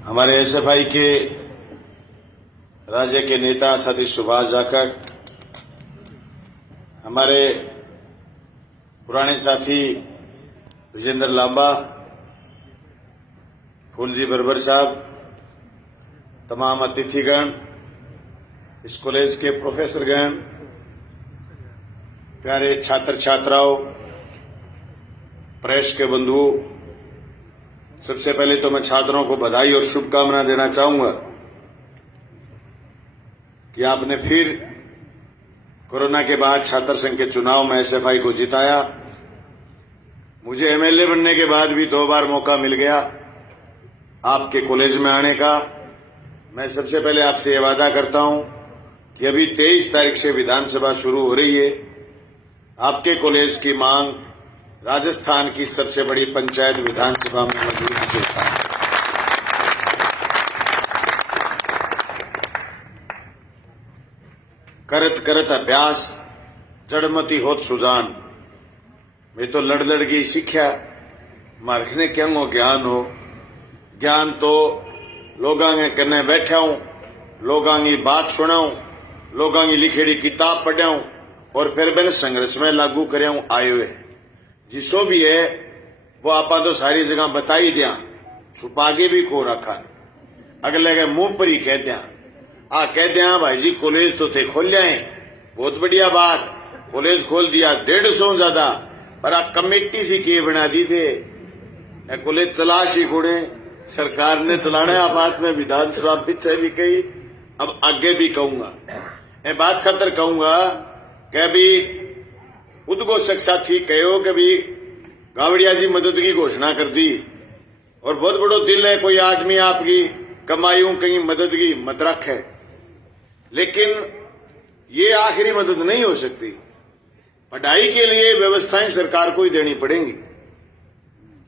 हमारे एसएफआई के राज्य के नेता सतीश सुभाष जाखड़, हमारे पुराने साथी विजेंद्र लांबा, फूलजी बरबर साहब, तमाम अतिथिगण, इस कॉलेज के प्रोफेसरगण, प्यारे छात्र छात्राओं, प्रेस के बंधुओं, सबसे पहले तो मैं छात्रों को बधाई और शुभकामना देना चाहूंगा कि आपने फिर कोरोना के बाद छात्र संघ के चुनाव में एसएफआई को जिताया। मुझे एमएलए बनने के बाद भी 2 बार मौका मिल गया आपके कॉलेज में आने का। मैं सबसे पहले आपसे ये वादा करता हूं कि अभी 23 तारीख से विधानसभा शुरू हो रही है। आपके कॉलेज की मांग राजस्थान की सबसे बड़ी पंचायत विधानसभा में मौजूद है। करत करत अभ्यास जड़मती होत सुजान। मैं तो लड़ लड़ की सीख्या, मारखने क्या हो ज्ञान हो। ज्ञान तो लोगां के कन्ने बैठा हूं, लोगां की बात सुनाऊं, लोगां की लिखेड़ी किताब पढ़ाऊं और फिर मैंने संघर्ष में लागू कराऊं आए हुए। जिसो भी है वो आपा तो सारी जगह बता ही दिया, छुपा के भी को रखा, अगले के मुंह पर ही कह दिया। कह दिया भाई जी कॉलेज तो थे खोल जाए, बहुत बढ़िया बात, कॉलेज खोल दिया 150 ज्यादा, पर आप कमेटी सी के बना दी थे। कॉलेज चला सी गुणे सरकार ने चलाना है। आप बात में विधानसभा पीछे भी कही, अब आगे भी कहूंगा। मैं बात खातर कहूंगा कि अभी उद्घोषक साथी कहो कि भी गावड़िया जी मदद की घोषणा कर दी और बहुत बड़ो दिल है, कोई आदमी आपकी कमाईयों कहीं मदद की मत रखे, लेकिन ये आखिरी मदद नहीं हो सकती। पढ़ाई के लिए व्यवस्थाएं सरकार को ही देनी पड़ेंगी।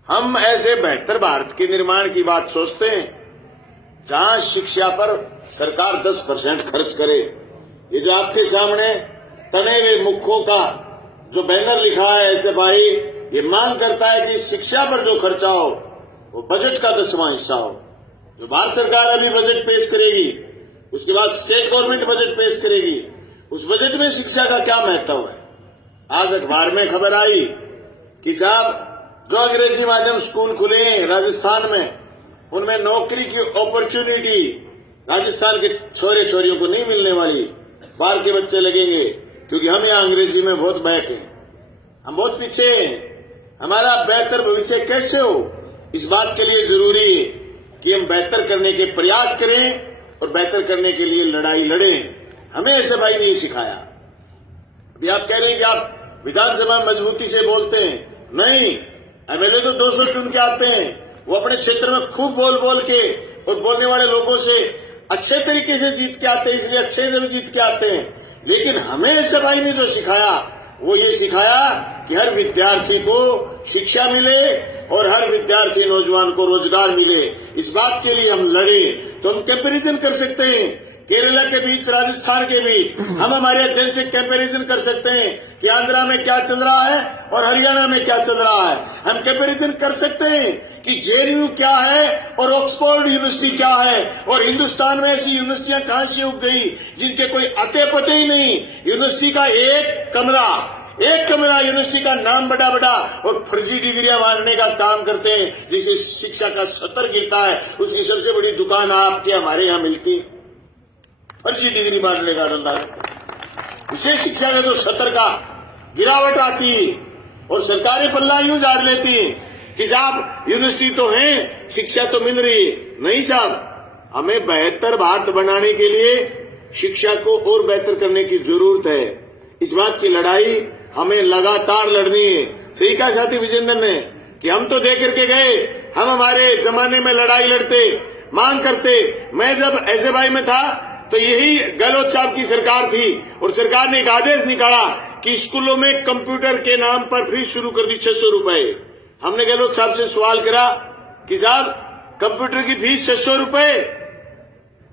हम ऐसे बेहतर भारत के निर्माण की बात सोचते हैं जहां शिक्षा पर सरकार 10% खर्च करे। ये जो आपके सामने तने हुए मुखों का जो बैनर लिखा है एसएफआई, ये मांग करता है कि शिक्षा पर जो खर्चा हो वो बजट का 10वां हिस्सा हो। जो भारत सरकार अभी बजट पेश करेगी, उसके बाद स्टेट गवर्नमेंट बजट पेश करेगी, उस बजट में शिक्षा का क्या महत्व है। आज अखबार में खबर आई कि साहब जो अंग्रेजी माध्यम स्कूल खुले हैं राजस्थान में, उनमें नौकरी की अपॉर्चुनिटी राजस्थान के छोरे छोरियों को नहीं मिलने वाली, बाहर के बच्चे लगेंगे, क्योंकि हम यहाँ अंग्रेजी में बहुत बैक हैं, हम बहुत पीछे हैं। हमारा बेहतर भविष्य कैसे हो, इस बात के लिए जरूरी है कि हम बेहतर करने के प्रयास करें और बेहतर करने के लिए लड़ाई लड़ें। हमें ऐसे भाई नहीं सिखाया। अभी आप कह रहे हैं कि आप विधानसभा में मजबूती से बोलते हैं, नहीं, एमएलए तो 200 चुन के आते हैं, वो अपने क्षेत्र में खूब बोल बोल के और बोलने वाले लोगों से अच्छे तरीके से जीत के आते हैं, इसलिए अच्छे से भी जीत के आते हैं। लेकिन हमें ऐसे भाई ने जो सिखाया वो ये सिखाया कि हर विद्यार्थी को शिक्षा मिले और हर विद्यार्थी नौजवान को रोजगार मिले। इस बात के लिए हम लड़े। तो हम कंपैरिजन कर सकते हैं केरला के बीच, राजस्थान के बीच, हम हमारे अध्ययन से कंपैरिजन कर सकते हैं कि आंध्रा में क्या चल रहा है और हरियाणा में क्या चल रहा है। हम कंपैरिजन कर सकते हैं कि जेएनयू क्या है और ऑक्सफोर्ड यूनिवर्सिटी क्या है, और हिंदुस्तान में ऐसी यूनिवर्सिटियां कहां से उग गई जिनके कोई अते पते ही नहीं। यूनिवर्सिटी का एक कमरा यूनिवर्सिटी का नाम बड़ा बड़ा और फर्जी डिग्रियां मांगने का काम करते हैं, जिससे शिक्षा का स्तर गिरता है। उसकी सबसे बड़ी दुकान आपके हमारे यहाँ मिलती है, फर्जी डिग्री मांगने का धंधा। उसे शिक्षा का जो स्तर का गिरावट आती है और सरकारें पल्ला यूं झाड़ लेती है कि साहब यूनिवर्सिटी तो है, शिक्षा तो मिल रही है। नहीं साहब, हमें बेहतर भारत बनाने के लिए शिक्षा को और बेहतर करने की जरूरत है। इस बात की लड़ाई हमें लगातार लड़नी है। सही कहा साथी विजेंद्र ने कि हम तो दे करके गए, हम हमारे जमाने में लड़ाई लड़ते, मांग करते। मैं जब एसएफआई में था तो यही गहलोत साहब की सरकार थी और सरकार ने एक आदेश निकाला कि स्कूलों में कंप्यूटर के नाम पर फीस शुरू कर दी 600 रुपए। हमने गहलोत साहब से सवाल करा कि साहब कंप्यूटर की फीस 600 रुपए,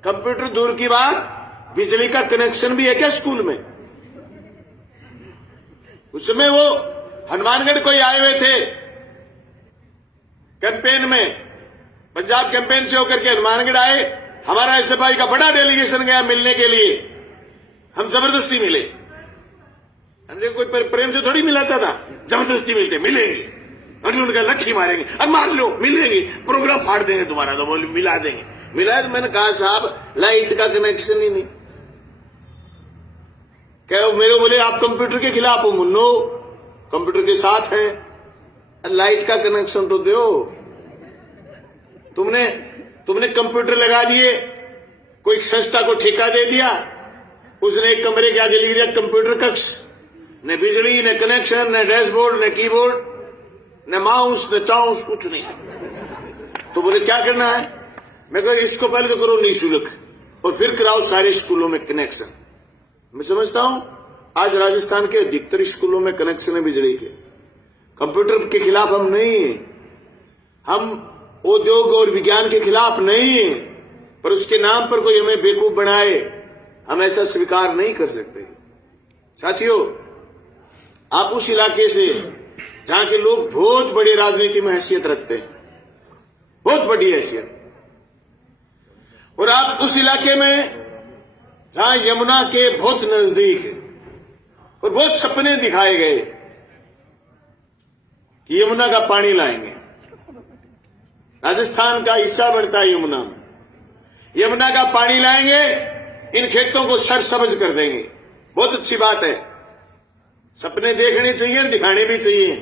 कंप्यूटर दूर की बात, बिजली का कनेक्शन भी है क्या स्कूल में? उस समय वो हनुमानगढ़ कोई आए हुए थे कैंपेन में, पंजाब कैंपेन से होकर के हनुमानगढ़ आए, हमारा एसएफआई का बड़ा डेलीगेशन गया मिलने के लिए, हम जबरदस्ती मिले। हमसे कोई प्रेम से थोड़ी मिलाता था, जबरदस्ती मिलते, मिलेंगे और उनका लट्ठी मारेंगे, अब मान लो मिलेंगे, प्रोग्राम फाड़ देंगे तुम्हारा, तो बोले मिला देंगे। मिला तो मैंने कहा साहब लाइट का कनेक्शन ही नहीं। क्या मेरे बोले आप कंप्यूटर के खिलाफ हो? मुन्नो कंप्यूटर के साथ है, लाइट का कनेक्शन तो दो। तुमने कंप्यूटर लगा दिए, कोई संस्था को ठेका दे दिया, उसने एक कमरे के आगे लिख दिया कंप्यूटर कक्ष, न बिजली, न कनेक्शन, न डैशबोर्ड, न कीबोर्ड, न माउस, न चाउस, कुछ नहीं। तो बोले क्या करना है? मैं कहा इसको पहले तो करो निःशुल्क और फिर कराओ सारे स्कूलों में कनेक्शन। मैं समझता हूं आज राजस्थान के अधिकतर स्कूलों में कनेक्शन है बिजली के। कंप्यूटर के खिलाफ हम नहीं हैं, हम उद्योग और विज्ञान के खिलाफ नहीं हैं, पर उसके नाम पर कोई हमें बेवकूफ बनाए, हम ऐसा स्वीकार नहीं कर सकते। साथियों, आप उस इलाके से जहां के लोग बहुत बड़ी राजनीति में हैसियत रखते हैं, बहुत बड़ी हैसियत, और आप उस इलाके में जहां यमुना के बहुत नजदीक है और बहुत सपने दिखाए गए कि यमुना का पानी लाएंगे, राजस्थान का हिस्सा बढ़ता है यमुना में, यमुना का पानी लाएंगे, इन खेतों को सरसब्ज कर देंगे। बहुत अच्छी बात है, सपने देखने चाहिए, दिखाने भी चाहिए।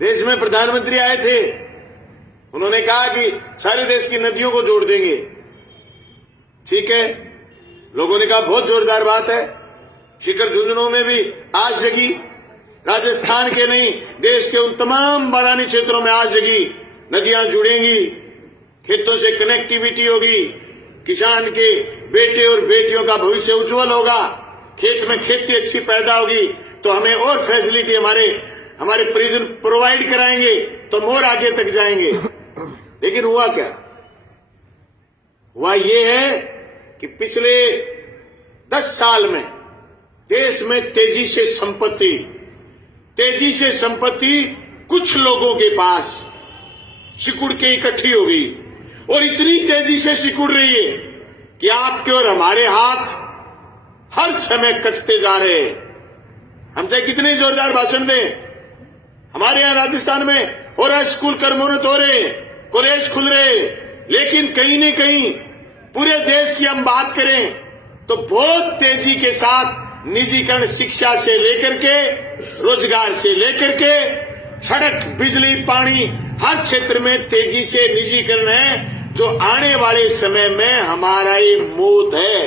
देश में प्रधानमंत्री आए थे, उन्होंने कहा कि सारे देश की नदियों को जोड़ देंगे। ठीक है, लोगों ने कहा बहुत जोरदार बात है। शिखर झुंझुनों में भी आज जगी, राजस्थान के नहीं देश के उन तमाम बारानी क्षेत्रों में आज जगी, नदियां जुड़ेंगी, खेतों से कनेक्टिविटी होगी, किसान के बेटे और बेटियों का भविष्य उज्जवल होगा, खेत में खेती अच्छी पैदा होगी तो हमें और फैसिलिटी हमारे परिजन प्रोवाइड कराएंगे तो मोर आगे तक जाएंगे। लेकिन हुआ क्या? हुआ ये है कि पिछले 10 साल में देश में तेजी से संपत्ति कुछ लोगों के पास सिकुड़ के इकट्ठी हो गई, और इतनी तेजी से सिकुड़ रही है कि आपके और हमारे हाथ हर समय कटते जा रहे हैं। हम चाहे कितने जोरदार भाषण दें, हमारे यहां राजस्थान में हो रहा है, स्कूल कर्मोन्नत हो रहे, कॉलेज खुल रहे, लेकिन कहीं न कहीं पूरे देश की हम बात करें तो बहुत तेजी के साथ निजीकरण, शिक्षा से लेकर के रोजगार से लेकर के सड़क, बिजली, पानी, हर क्षेत्र में तेजी से निजीकरण है, जो आने वाले समय में हमारा ये मौत है।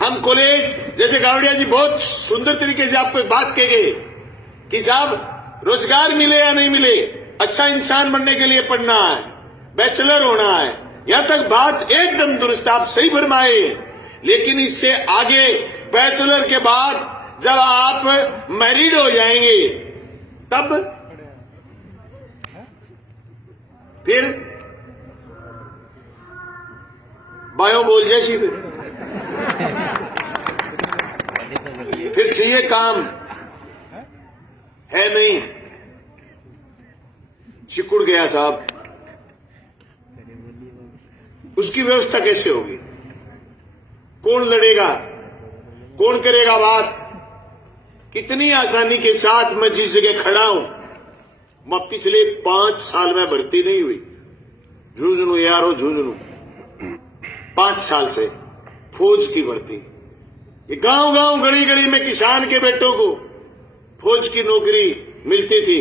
हम कॉलेज, जैसे गावड़िया जी बहुत सुंदर तरीके से आपको एक बात कह गए कि साहब रोजगार मिले या नहीं मिले, अच्छा इंसान बनने के लिए पढ़ना है, बैचलर होना है, यहां तक बात एकदम दुरुस्त, आप सही फरमाए। लेकिन इससे आगे बैचलर के बाद जब आप मैरिड हो जाएंगे तब फिर बायो बोल जैसी फिर चाहिए काम है नहीं, सिकुड़ गया साहब। उसकी व्यवस्था कैसे होगी? कौन लड़ेगा? कौन करेगा बात? कितनी आसानी के साथ मैं जिस जगह खड़ा हूं, मैं पिछले 5 साल में भर्ती नहीं हुई, झुंझुनू यारो झुंझुनू 5 साल से फौज की भर्ती। ये गांव गांव गली गली में किसान के बेटों को फौज की नौकरी मिलती थी।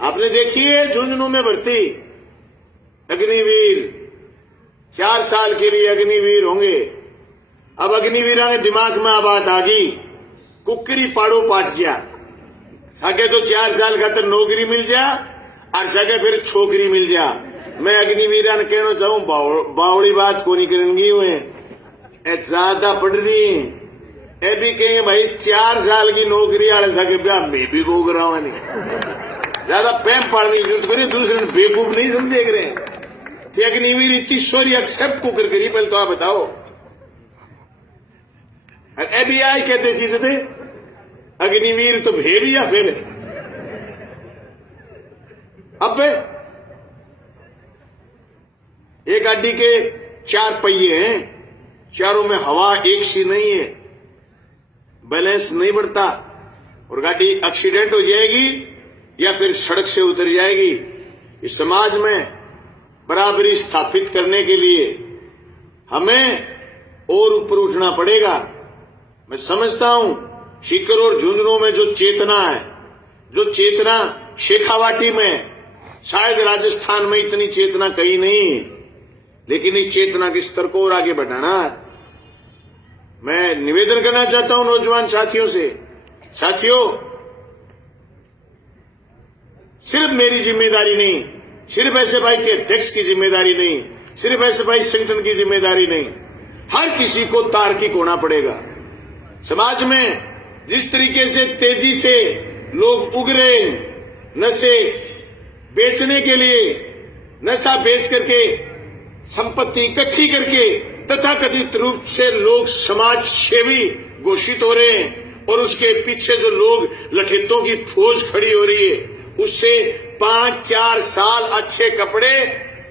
आपने देखी है झुंझुनू में भर्ती, अग्निवीर 4 साल के लिए अग्निवीर होंगे। अब अग्निवीरा के दिमाग में अब बात आ गई, कुकरी पाड़ो पाट जा, सके तो 4 साल खातर नौकरी मिल जा और सके फिर छोकरी मिल जा। मैं अग्निवीरा ने कहना चाहूं, बावड़ी बात को नहीं करेंगी, हुए ज्यादा पढ़ रही है, ये भी कहेंगे भाई 4 साल की नौकरी आले सके ब्याह में भी को करावा नहीं, ज्यादा पैम पढ़ने की जरूरत करिए, दूसरे बेवकूफ नहीं समझे रहे हैं। अग्निवीर इतनी सॉरी एक्सेप्ट को कर करी, पहले तो आप बताओ। एबीआई कहते सीधे थे अग्निवीर तो भेड़िया, फिर अब गाड़ी के 4 पहिए हैं, चारों में हवा एक सी नहीं है, बैलेंस नहीं बढ़ता और गाड़ी एक्सीडेंट हो जाएगी या फिर सड़क से उतर जाएगी। इस समाज में बराबरी स्थापित करने के लिए हमें और ऊपर उठना पड़ेगा। मैं समझता हूं सीकर और झुंझुनू में जो चेतना है, जो चेतना शेखावाटी में, शायद राजस्थान में इतनी चेतना कहीं नहीं, लेकिन इस चेतना के स्तर को और आगे बढ़ाना है। मैं निवेदन करना चाहता हूं नौजवान साथियों से, साथियों सिर्फ मेरी जिम्मेदारी नहीं, सिर्फ ऐसे भाई के अध्यक्ष की जिम्मेदारी नहीं, सिर्फ ऐसे भाई संगठन की जिम्मेदारी नहीं, हर किसी को तार्किक होना पड़ेगा। समाज में जिस तरीके से तेजी से लोग उग रहे हैं, नशे बेचने के लिए, नशा बेच करके संपत्ति इकट्ठी करके तथाकथित रूप से लोग समाज सेवी घोषित हो रहे हैं और उसके पीछे जो लोग लठेतों की फौज खड़ी हो रही है, उससे 5-4 साल अच्छे कपड़े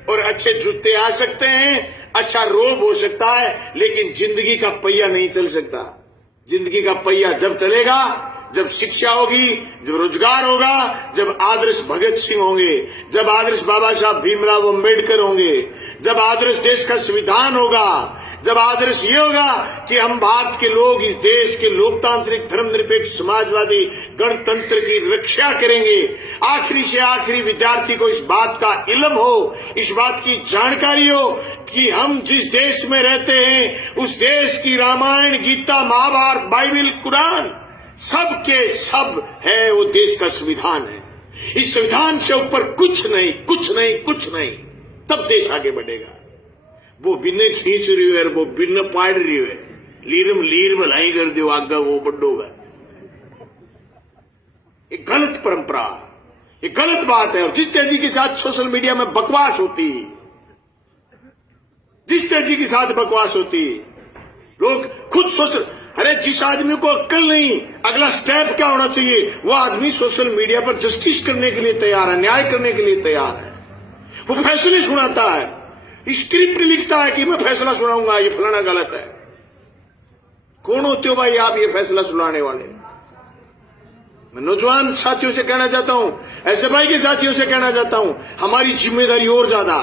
और अच्छे जूते आ सकते हैं, अच्छा रोब हो सकता है, लेकिन जिंदगी का पहिया नहीं चल सकता। जिंदगी का पहिया जब चलेगा जब शिक्षा होगी, जब रोजगार होगा, जब आदर्श भगत सिंह होंगे, जब आदर्श बाबा साहब भीमराव अंबेडकर होंगे, जब आदर्श देश का संविधान होगा, जब आदर्श ये होगा कि हम भारत के लोग इस देश के लोकतांत्रिक धर्मनिरपेक्ष समाजवादी गणतंत्र की रक्षा करेंगे। आखिरी से आखिरी विद्यार्थी को इस बात का इल्म हो, इस बात की जानकारी हो कि हम जिस देश में रहते हैं उस देश की रामायण, गीता, महाभारत, बाइबिल, कुरान सब के सब है, वो देश का संविधान है। इस संविधान से ऊपर कुछ नहीं, कुछ नहीं, कुछ नहीं। तब देश आगे बढ़ेगा। वो बिन्ने खींच रही है, वो बिन्न पाड़ रही है, लीरम लीर भलाई कर दो आगा वो बड्डोगा। ये गलत परंपरा, ये गलत बात है। और जिस तेजी के साथ सोशल मीडिया में बकवास होती, जिस तेजी के साथ बकवास होती, लोग खुद सोच, अरे जिस आदमी को अक्ल नहीं, अगला स्टेप क्या होना चाहिए, वो आदमी सोशल मीडिया पर जस्टिस करने के लिए तैयार है, न्याय करने के लिए तैयार है। वो फैसले सुनाता है, स्क्रिप्ट लिखता है कि मैं फैसला सुनाऊंगा, ये फलाना गलत है। कौन होते हो भाई आप ये फैसला सुनाने वाले? मैं नौजवान साथियों से कहना चाहता हूं, ऐसे भाई के साथियों से कहना चाहता हूं, हमारी जिम्मेदारी और ज्यादा।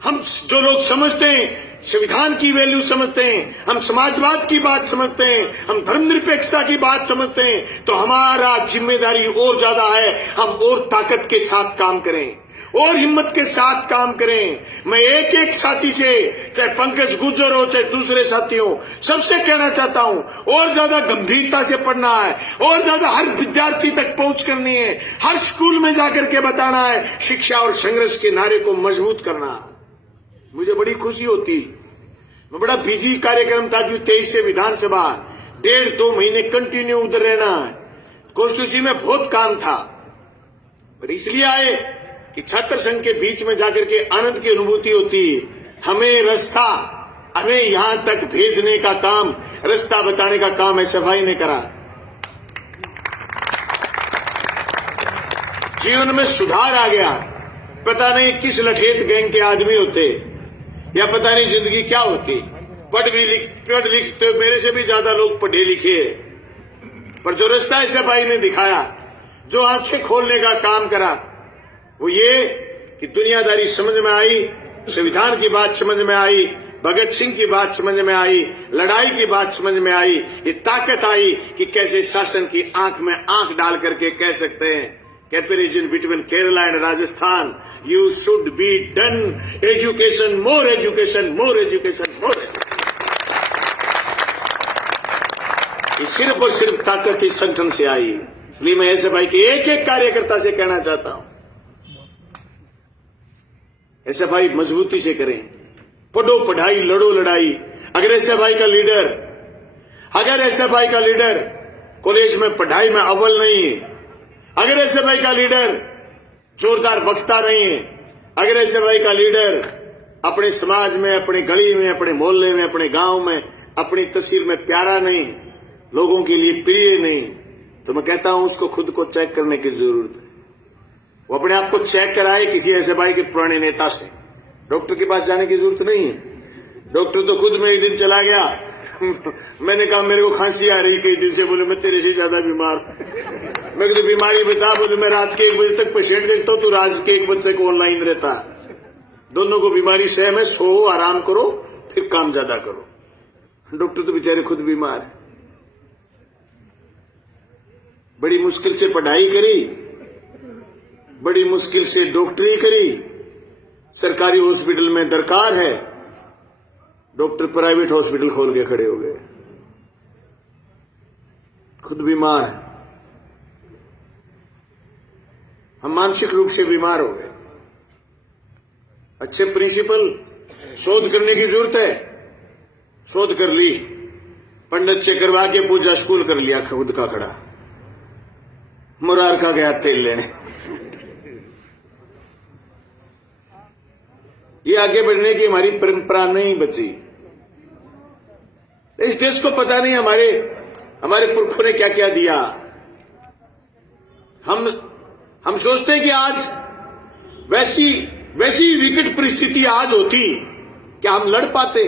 हम जो लोग समझते हैं, संविधान की वैल्यू समझते हैं, हम समाजवाद की बात समझते हैं, हम धर्मनिरपेक्षता की बात समझते हैं, तो हमारा जिम्मेदारी और ज्यादा है। हम और ताकत के साथ काम करें और हिम्मत के साथ काम करें। मैं एक एक साथी से, चाहे पंकज गुर्जर हो चाहे दूसरे साथी हो, सबसे कहना चाहता हूं, और ज्यादा गंभीरता से पढ़ना है, और ज्यादा हर विद्यार्थी तक पहुंच करनी है, हर स्कूल में जाकर के बताना है, शिक्षा और संघर्ष के नारे को मजबूत करना। मुझे बड़ी खुशी होती, मैं बड़ा बिजी कार्यक्रम था जो 23 से विधानसभा 1.5-2 महीने कंटिन्यू उधर रहना है, कॉन्स्टिट्यूंसी में बहुत काम था, पर इसलिए आए कि छात्र संघ के बीच में जाकर के आनंद की अनुभूति होती है। हमें रास्ता, हमें यहां तक भेजने का काम, रास्ता बताने का काम ऐसे भाई ने करा। जीवन में सुधार आ गया। पता नहीं किस लठेत गैंग के आदमी होते, या पता नहीं जिंदगी क्या होती। पढ़ लिख तो मेरे से भी ज्यादा लोग पढ़े लिखे, पर जो रास्ता ऐसे भाई ने दिखाया, जो आंखें खोलने का काम करा, वो ये कि दुनियादारी समझ में आई, संविधान की बात समझ में आई, भगत सिंह की बात समझ में आई, लड़ाई की बात समझ में आई, ये ताकत आई कि कैसे शासन की आंख में आंख डाल करके कह सकते हैं, comparison between Kerala and Rajasthan, you should be done education, more education, more education, more. ये सिर्फ और सिर्फ ताकत इस संगठन से आई। इसलिए मैं ऐसे भाई के एक एक कार्यकर्ता से कहना चाहता हूं, ऐसे भाई मजबूती से करें, पढ़ो पढ़ाई, लड़ो लड़ाई। अगर ऐसे भाई का लीडर कॉलेज में पढ़ाई में अव्वल नहीं है, अगर ऐसे भाई का लीडर जोरदार वक्ता नहीं है, अगर ऐसे भाई का लीडर अपने समाज में, अपने गली में, अपने मोहल्ले में, अपने गांव में, अपनी तहसील में प्यारा नहीं, लोगों के लिए प्रिय नहीं, तो मैं कहता हूं उसको खुद को चेक करने की जरूरत है। वो अपने आप को चेक कराए किसी ऐसे भाई के पुराने नेता से, डॉक्टर के पास जाने की जरूरत नहीं है। डॉक्टर तो खुद में एक दिन चला गया। मैंने कहा मेरे को खांसी आ रही कई दिन से। बोले मैं तेरे से ज्यादा बीमार। मैं तो बीमारी बता। बोले मैं रात के 1 बजे तक पेशेंट देखता हूँ, तो रात के 1 बजे तक ऑनलाइन रहता। दोनों को बीमारी सहम है। सो आराम करो, फिर काम ज्यादा करो। डॉक्टर तो बेचारे खुद बीमार है। बड़ी मुश्किल से पढ़ाई करी, बड़ी मुश्किल से डॉक्टरी करी। सरकारी हॉस्पिटल में दरकार है, डॉक्टर प्राइवेट हॉस्पिटल खोल के खड़े हो गए। खुद बीमार है। हम मानसिक रूप से बीमार हो गए। अच्छे प्रिंसिपल शोध करने की जरूरत है, शोध कर ली, पंडित से करवा के पूजा स्कूल कर लिया खुद का खड़ा। मुरार का गया तेल लेने। ये आगे बढ़ने की हमारी परंपरा नहीं बची। इस देश को पता नहीं हमारे पुरखों ने क्या क्या दिया। हम सोचते हैं कि आज वैसी विकट परिस्थिति आज होती, क्या हम लड़ पाते?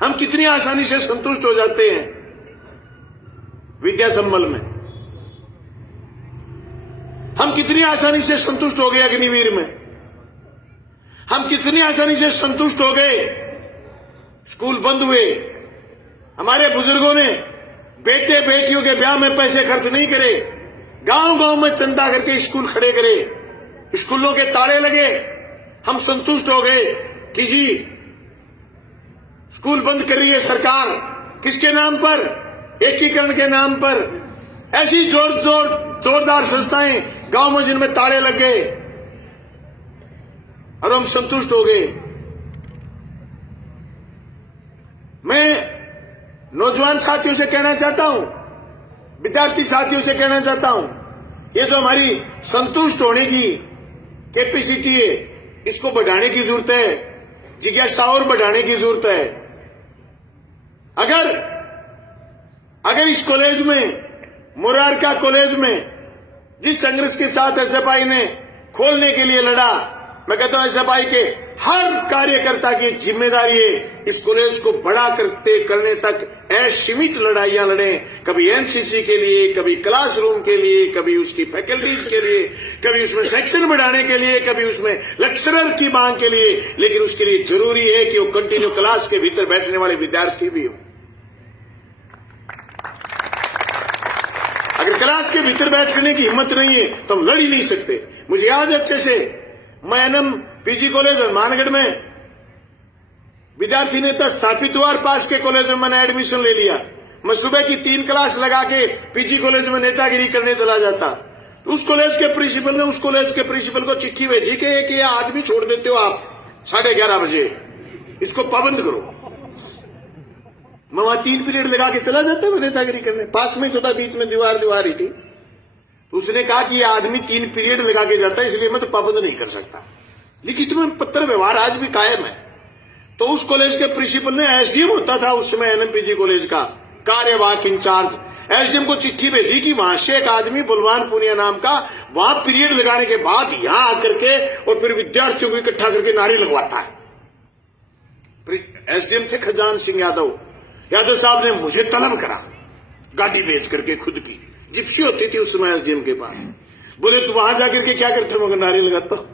हम कितनी आसानी से संतुष्ट हो जाते हैं विद्या संबल में। हम कितनी आसानी से संतुष्ट हो गए अग्निवीर में। हम कितनी आसानी से संतुष्ट हो गए स्कूल बंद हुए। हमारे बुजुर्गों ने बेटे बेटियों के ब्याह में पैसे खर्च नहीं करे, गांव गांव में चंदा करके स्कूल खड़े करे, स्कूलों के ताले लगे। हम संतुष्ट हो गए कि जी स्कूल बंद कर रही है सरकार, किसके नाम पर? एकीकरण के नाम पर। ऐसी जोरदार संस्थाएं गांव में जिनमें ताले लग गए और हम संतुष्ट हो गए। मैं नौजवान साथियों से कहना चाहता हूं, विद्यार्थी साथियों से कहना चाहता हूं, ये जो हमारी संतुष्ट होने की कैपेसिटी है, इसको बढ़ाने की जरूरत है, जिज्ञासा और बढ़ाने की जरूरत है। अगर इस कॉलेज में, मुरारका कॉलेज में, जिस संघर्ष के साथ एसएफआई ने खोलने के लिए लड़ा, मैं कहता हूं एसएफआई के हर कार्यकर्ता की जिम्मेदारी है इस कॉलेज को बड़ा करने तक असीमित लड़ाइयां लड़े। कभी एनसीसी के लिए, कभी क्लासरूम के लिए, कभी उसकी फैकल्टीज के लिए, कभी उसमें सेक्शन बढ़ाने के लिए, कभी उसमें लेक्चरर की मांग के लिए। लेकिन उसके लिए जरूरी है कि वो कंटिन्यू क्लास के भीतर बैठने वाले विद्यार्थी भी हो। अगर क्लास के भीतर बैठने की हिम्मत नहीं है तो हम लड़ ही नहीं सकते। मुझे याद अच्छे से, मैं एनएम पीजी कॉलेज हनुमानगढ़ में विद्यार्थी नेता स्थापित हुआ और पास के कॉलेज में मैंने एडमिशन ले लिया। मैं सुबह की 3 क्लास लगा के पीजी कॉलेज में नेतागिरी करने चला जाता। तो उस कॉलेज के प्रिंसिपल ने उस कॉलेज के प्रिंसिपल को चिट्ठी भेजी कि एक ये आदमी छोड़ देते हो आप 11:30 बजे, इसको पाबंद करो। मैं वहां 3 पीरियड लगा के चला जाता मैं नेतागिरी करने। पास में जो था, बीच में दीवार ही थी। उसने कहा कि ये आदमी 3 पीरियड लगा के जाता है, इसलिए मैं तो पाबंद नहीं कर सकता। लेकिन तुम्हें पत्र व्यवहार आज भी कायम है। तो उस कॉलेज के प्रिंसिपल ने, एसडीएम होता था उस समय एनएमपीजी कॉलेज का कार्यवाहक इंचार्ज, एसडीएम को चिट्ठी भेजी कि वहां से एक आदमी बलवान पुनिया नाम का वहां पीरियड लगाने के बाद यहां आकर के और फिर विद्यार्थियों को इकट्ठा करके नारे लगवाता है। एसडीएम थे खजान सिंह यादव साहब ने मुझे तलब करा, गाड़ी भेज करके, खुद की जिप्सी होती थी उस समय एसडीएम के पास। बोले तू वहां जाकर के क्या करते हो? नारे लगाता हूं।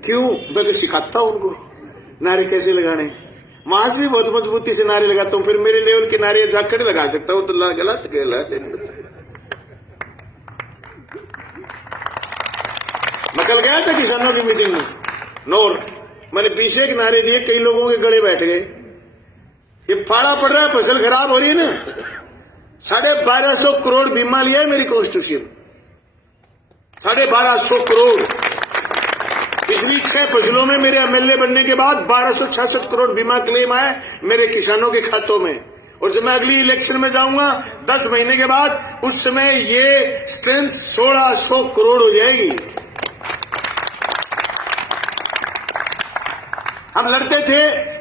क्यों? मैं तो सिखाता हूं उनको नारे कैसे लगाने। वहां से भी बहुत मजबूती से नारे लगाता हूं। फिर मेरे लेवल के नारे जाकर लगा सकता हूं तो गलत। मैं कल गया था किसानों की मीटिंग में नौर, मैंने पीछे के नारे दिए, कई लोगों के गले बैठ गए। ये फाड़ा पड़ रहा है, फसल खराब हो रही है ना। 1250 करोड़ बीमा लिया है मेरी कॉन्स्टिट्यूशन, 1250 करोड़। पिछली 6 फसलों में मेरे एमएलए बनने के बाद 1266 करोड़ बीमा क्लेम आए मेरे किसानों के खातों में। और जब मैं अगली इलेक्शन में जाऊंगा 10 महीने के बाद, उस समय ये स्ट्रेंथ 1600 करोड़ हो जाएगी। हम लड़ते थे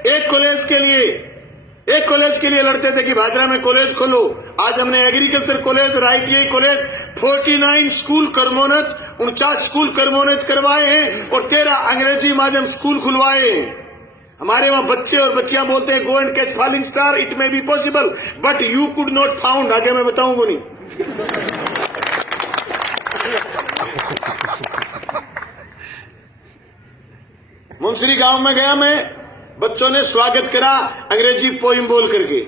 एक कॉलेज के लिए लड़ते थे कि भादरा में कॉलेज खोलो। आज हमने एग्रीकल्चर कॉलेज और आईटीआई कॉलेज, 49 स्कूल कर्मोन्नत 49 स्कूल क्रमोन्नत करवाए हैं और 13 अंग्रेजी माध्यम स्कूल खुलवाए हैं। हमारे वहां बच्चे और बच्चियां बोलते हैं go and catch falling star, it may be possible but you could not found. आगे मैं बताऊंगा नहीं। मुंसरी गांव में गया मैं, बच्चों ने स्वागत करा अंग्रेजी पोइम बोल करके।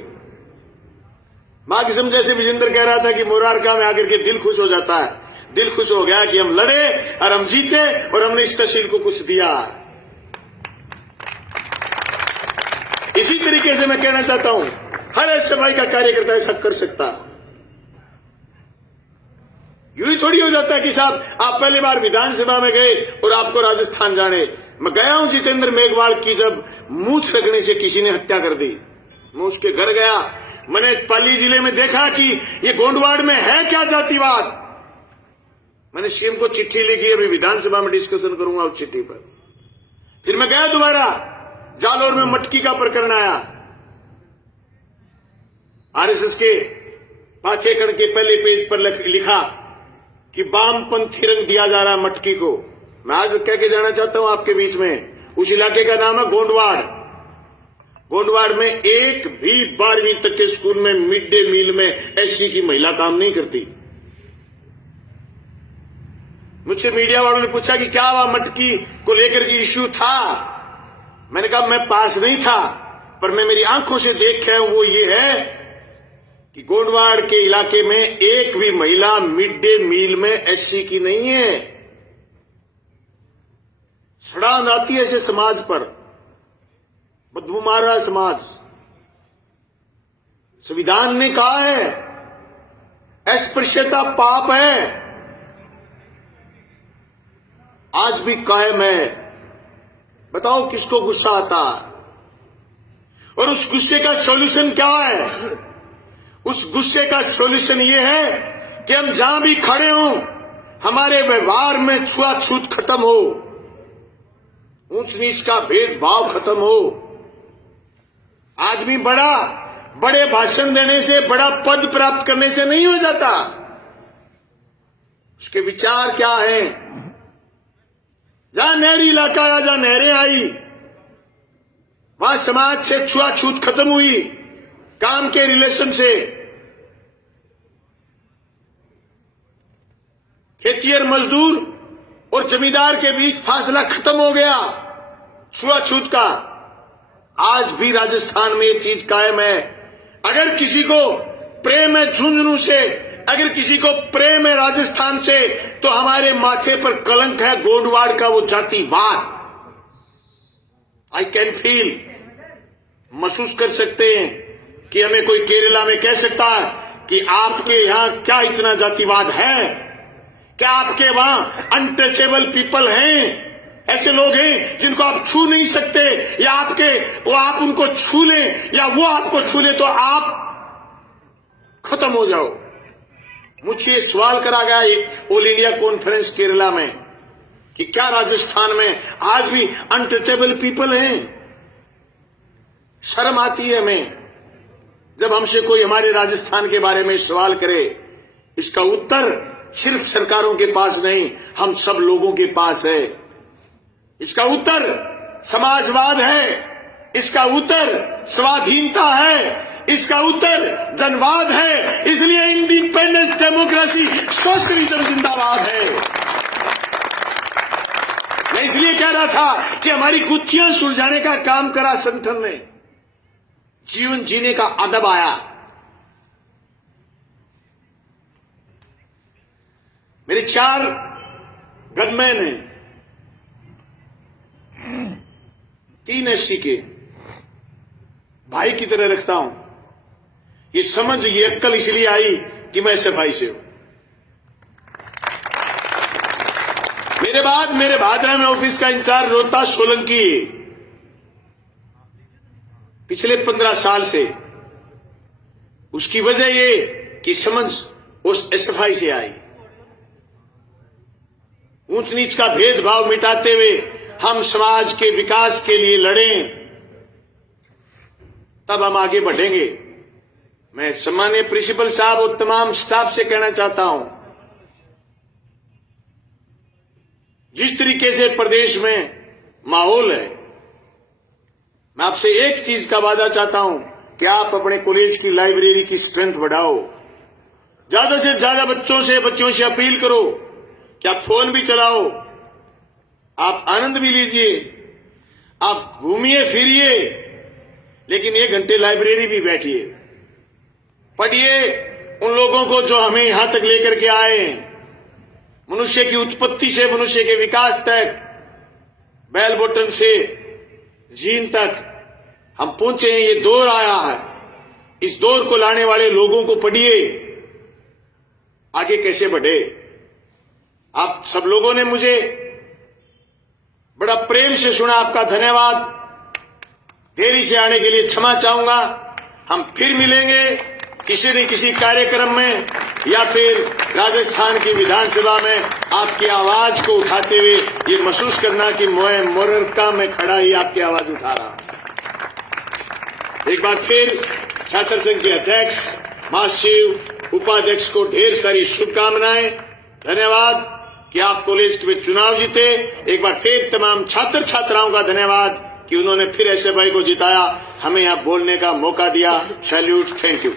मां किस्म जैसे विजेंद्र कह रहा था कि मुरारका में आकर के दिल खुश हो जाता है। दिल खुश हो गया कि हम लड़े और हम जीते और हमने इस तहसील को कुछ दिया। इसी तरीके से मैं कहना चाहता हूं, हर एसएफआई का कार्यकर्ता ऐसा कर सकता। यूं ही थोड़ी हो जाता है कि साहब आप पहली बार विधानसभा में गए और आपको राजस्थान जाने। मैं गया हूं जितेंद्र मेघवाल की, जब मूछ रखने से किसी ने हत्या कर दी, मैं उसके घर गया। मैंने पाली जिले में देखा कि ये गोंडवाड़ में है क्या जातिवाद। मैंने सीएम को चिट्ठी लिखी, अभी विधानसभा में डिस्कशन करूंगा उस चिट्ठी पर। फिर मैं गया दोबारा, जालोर में मटकी का प्रकरण आया। आरएसएस के पाठ्यक्रम के पहले पेज पर लिखा कि वामपंथी रंग दिया जा रहा है मटकी को। मैं आज कह के जाना चाहता हूं आपके बीच में, उस इलाके का नाम है गोंडवाड़। गोंडवाड़ में एक भी 12वीं तक के स्कूल में मिड डे मील में एससी की महिला काम नहीं करती। मुझसे मीडिया वालों ने पूछा कि क्या वहां मटकी को लेकर के इश्यू था। मैंने कहा मैं पास नहीं था, पर मैं मेरी आंखों से देख के वो ये है कि गोंडवाड़ के इलाके में एक भी महिला मिड डे मील में एससी की नहीं है। सड़ांध आती है ऐसे समाज पर, बदबू मार रहा है समाज। संविधान ने कहा है अस्पृश्यता पाप है, आज भी कायम है। बताओ किसको गुस्सा आता है? और उस गुस्से का सॉल्यूशन क्या है? उस गुस्से का सॉल्यूशन ये है कि हम जहां भी खड़े हों, हमारे व्यवहार में छुआछूत खत्म हो, ऊंच नीच का भेदभाव खत्म हो। आदमी बड़े भाषण देने से, बड़ा पद प्राप्त करने से नहीं हो जाता। उसके विचार क्या हैं? जहां नहरी इलाका आया, जहां नहरें आई, वहां समाज से छुआछूत खत्म हुई, काम के रिलेशन से। खेतिहर मजदूर और जमींदार के बीच फासला खत्म हो गया छुआछूत का। आज भी राजस्थान में ये चीज कायम है। अगर किसी को प्रेम है झुंझुनू से, अगर किसी को प्रेम है राजस्थान से, तो हमारे माथे पर कलंक है गोंडवाड़ का वो जातिवाद। आई कैन फील, महसूस कर सकते हैं कि हमें कोई केरला में कह सकता है कि आपके यहां क्या इतना जातिवाद है? क्या आपके वहां अनटचेबल पीपल हैं? ऐसे लोग हैं जिनको आप छू नहीं सकते, या आप उनको छू लें या वो आपको छू ले तो आप खत्म हो जाओ। मुझे सवाल करा गया एक ऑल इंडिया कॉन्फ्रेंस केरला में कि क्या राजस्थान में आज भी अनटचेबल पीपल हैं? शर्म आती है हमें जब हमसे कोई हमारे राजस्थान के बारे में सवाल करे। इसका उत्तर सिर्फ सरकारों के पास नहीं, हम सब लोगों के पास है। इसका उत्तर समाजवाद है, इसका उत्तर स्वाधीनता है, इसका उत्तर जनवाद है। इसलिए इंडिपेंडेंस, डेमोक्रेसी, सोशलिज्म जिंदाबाद है। मैं इसलिए कह रहा था कि हमारी गुत्थियां सुलझाने का काम करा संगठन ने, जीवन जीने का अदब आया। मेरे 4 गनमैन हैं, 3 एससी के, भाई की तरह रखता हूं। ये समझ, ये अक्ल इसलिए आई कि मैं एसएफआई से हूं। मेरे बाद मेरे भादरा में ऑफिस का इंचार्ज रोहतास सोलंकी पिछले 15 साल से। उसकी वजह ये कि समझ उस एसएफआई से आई। ऊंच नीच का भेदभाव मिटाते हुए हम समाज के विकास के लिए लड़ें, तब हम आगे बढ़ेंगे। मैं सम्मानीय प्रिंसिपल साहब और तमाम स्टाफ से कहना चाहता हूं, जिस तरीके से प्रदेश में माहौल है, मैं आपसे एक चीज का वादा चाहता हूं कि आप अपने कॉलेज की लाइब्रेरी की स्ट्रेंथ बढ़ाओ। ज्यादा से ज्यादा बच्चों से अपील करो कि आप फोन भी चलाओ, आप आनंद भी लीजिए, आप घूमिए फिरिए, लेकिन 1 घंटे लाइब्रेरी भी बैठिए, पढ़िए उन लोगों को जो हमें यहां तक लेकर के आए हैं। मनुष्य की उत्पत्ति से मनुष्य के विकास तक, बेल बटन से जीन तक हम पहुंचे हैं। ये दौर आया है, इस दौर को लाने वाले लोगों को पढ़िए, आगे कैसे बढ़े। आप सब लोगों ने मुझे बड़ा प्रेम से सुना, आपका धन्यवाद। देरी से आने के लिए क्षमा चाहूंगा। हम फिर मिलेंगे किसी न किसी कार्यक्रम में या फिर राजस्थान की विधानसभा में आपकी आवाज को उठाते हुए ये महसूस करना कि मैं मोररका में खड़ा ही आपकी आवाज उठा रहा हूं। एक बार फिर छात्र संघ के अध्यक्ष, महासचिव, उपाध्यक्ष को ढेर सारी शुभकामनाएं। धन्यवाद कि आप कॉलेज में चुनाव जीते। एक बार फिर तमाम छात्र छात्राओं का धन्यवाद कि उन्होंने फिर ऐसे भाई को जिताया, हमें यहां बोलने का मौका दिया। Salute, thank you.